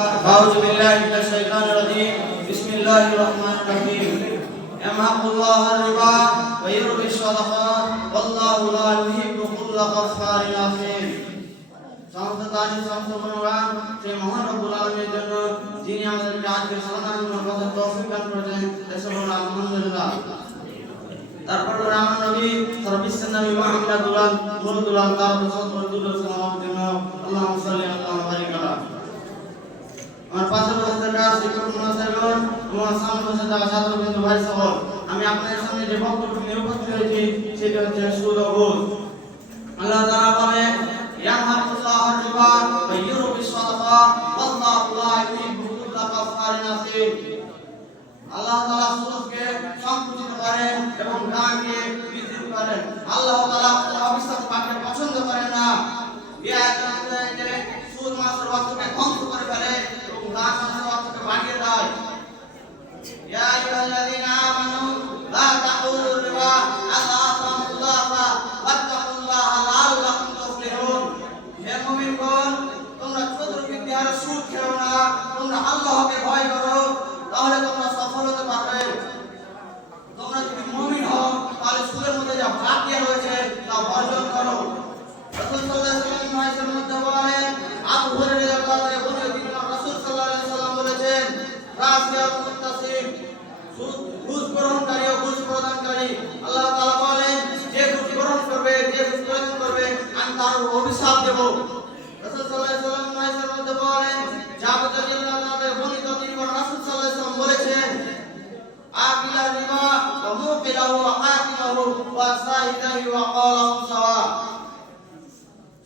أعوذ بالله من الشيطان الرجيم بسم الله الرحمن الرحيم يمحق الله الربا ويربي الصدقات والله لا يحب كل كفار أثيم সমস্ত তারিফ সমস্ত গুণগান সেই মহান রব্বুল আলামিনের জন্য যিনি আমাদেরকে আজকে সালামের কথা তৌফিক দান করেছেন এসবুল আলহামদুলিল্লাহ। তারপর আমার নবী সর্ববিশ্বের নবী মুহাম্মদ দুলাল তার রাসূলুল্লাহ সাল্লাল্লাহু আলাইহি ওয়াসাল্লাম আল্লাহুম্মা সাল্লি আলা বারিক আলা। আমার পাশে বসে থাকা শিক্ষক মহাশয়গণ এবং সামনে বসে থাকা ছাত্রবৃন্দ ভাই সহ আমি আপনাদের সামনে যে বক্তব্য নিয়ে উপস্থিত হয়েছি সেটা হচ্ছে সুদ ও ঘুষ। আল্লাহ তাআলা বলেন ইয়ামহাকুল্লাহু রিবা ওয়া ইউরবি সাদাকা ওয়াল্লাহু লা ইউহিব্বু কুল্লা কাফারিন আসীম। আল্লাহ তাআলা সুদকে সংকুচিত করেন এবং গানকে বৃদ্ধি করেন। আল্লাহ তাআলা অবিশ্বাস পাককে পছন্দ করেন না। এই আয়াতে সুদ মানুষের অর্থকে ধ্বংস করে ফেলে এবং গান মানুষের অর্থকে বাড়িয়ে দেয়। ইয়া আইয়ুহাল্লাযীনা আমানু লা তাকুলু রিবা আযাফান মুদাফা ওয়াত্তাকুল্লাহা লাআল্লাকুম তুফলিহুন। হে মুমিনগণ, তোমরা চতুর্দিকে আর সুদ খেও না, তোমরা আল্লাহকে ভয় করো, তাহলে তোমরা সফল হতে পারবে। তোমরা যদি মুমিন হও তাহলে সুদের মধ্যে যা ভাগ্য রয়েছে তা বর্জন করো। রাসূল সাল্লাল্লাহু আলাইহি ওয়াসাল্লাম মধ্যে বলেন, আবু হুরায়রা রাদিয়াল্লাহু আনহু বলেন, রাসূল সাল্লাল্লাহু আলাইহি ওয়াসাল্লাম বলেছেন, রাসিয়াল মুত্তাসিম, ঘুষ গ্রহণকারী ও ঘুষ প্রদানকারী। আল্লাহ তাআলা বলেন, যে ঘুষ গ্রহণ করবে, যে ঘুষ প্রদান করবে, আমি তার অভিশাপ দেব। রাসূল সাল্লাল্লাহু আলাইহি ওয়াসাল্লাম মধ্যে বলেন, জাবের রাদিয়াল্লাহু আনহু বর্ণিত তিনি রাসূল সাল্লাল্লাহু আলাইহি ওয়াসাল্লাম বলেছেন, আকিলা রিবা ওয়া মুকিলাহু ওয়া আকিলাহু ওয়া সাইদাহু ওয়া ক্বালাহু সাওয়া।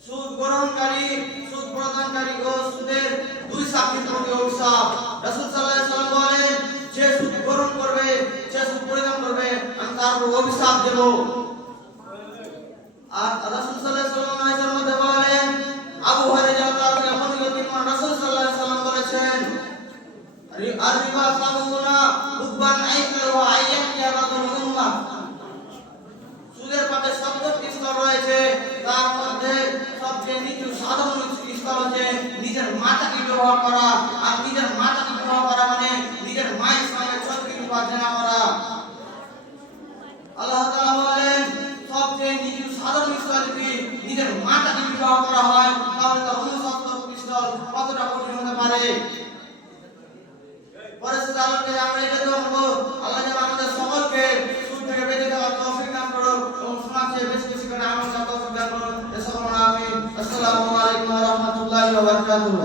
সুদ গ্রহণকারী, সুদ প্রদানকারী ও সুদের দুই সাক্ষীর প্রতি অভিশাপ। রাসূল সাল্লাল্লাহু আলাইহি ওয়াসাল্লাম বলেন, যে সুদ গ্রহণ করবে, যে সুদ প্রদান করবে, আমি তার উপর অভিশাপ দেব। আর রাসূল সাল্লাল্লাহু আলাইহি ওয়াসাল্লাম মধ্যে বলেন, আবু হুরায়রা রাদিয়াল্লাহু আনহু তিনি রাসূল সাল্লাল্লাহু আলাইহি ওয়াসাল্লাম বলেছেন, আর-রিবা সাবুনা হুব্বান আইকাহু আইয়াকিয়া রাজুল উম্মাহ। সুদের পাশে 70টি স্তর রয়েছে, তার মধ্যে সবচেয়ে নিচু সাধারণ স্তর হচ্ছে নিজের মাতাকে ব্যবহার করা। আর নিজের মাতাকে ব্যবহার করা মানে নিজের মায়ের সঙ্গে চতুর্থী উপার্জনা করা। আল্লাহ তাআলা বলেন, সবচেয়ে নিচু সাধারণ স্তর যদি নিজের মাতাকে ব্যবহার করা হয় তাহলে তার 69 স্তর কতটা কঠিন হতে পারে। পরিস্থিতি আলোকে আমরা এটা দেখব, আল্লাহ যেন আমাদের সকলকে সুদ থেকে বেঁচে থাকার তৌফিক দান করুন এবং সমাজে বেশি বেশি করে আমল করার তৌফিক দান করুন। এসব আমিন। আসসালামু আলাইকুম ওয়া রাহমাতুল্লাহি ওয়া বারাকাতুহু।